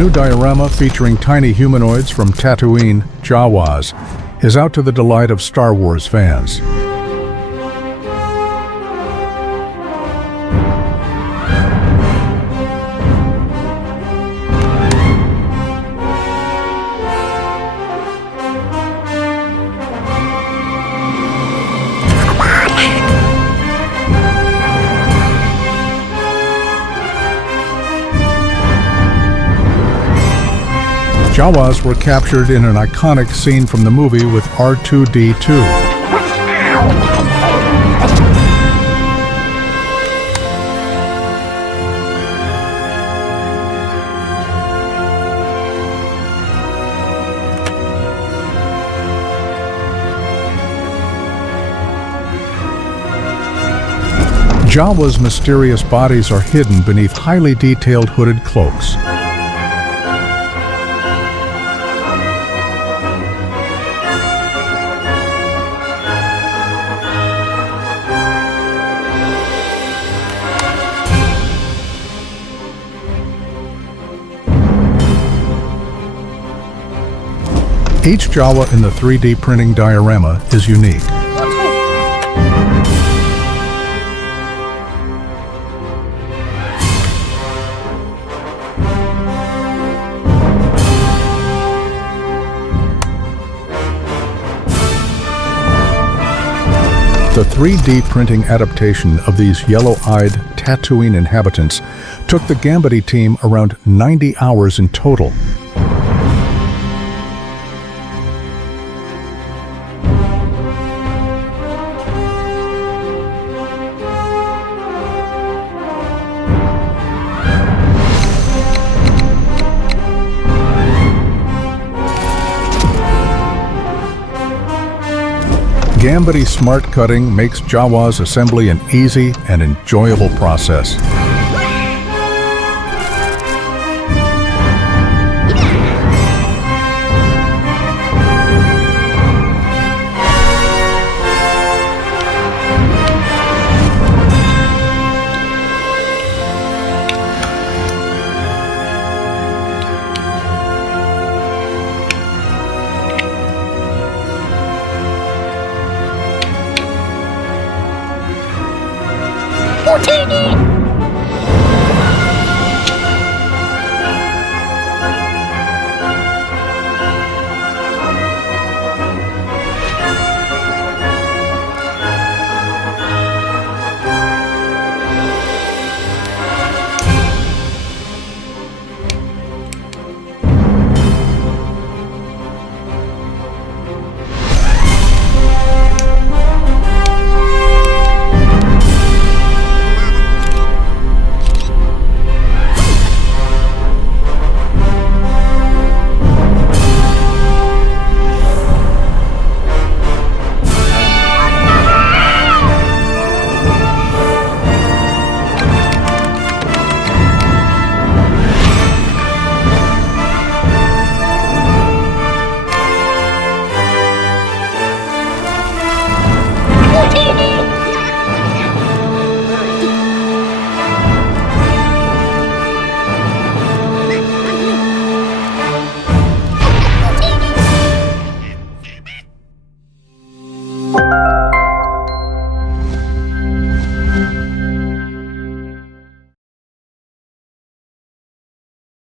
new diorama featuring tiny humanoids from Tatooine, Jawas, is out to the delight of Star Wars fans. Jawas were captured in an iconic scene from the movie with R2-D2. Jawas' mysterious bodies are hidden beneath highly detailed hooded cloaks. Each Jawa in the 3D printing diorama is unique. The 3D printing adaptation of these yellow-eyed Tatooine inhabitants took the Gambody team around 90 hours in total. Gambody smart cutting makes Jawa's assembly an easy and enjoyable process. Uttini! Uttini!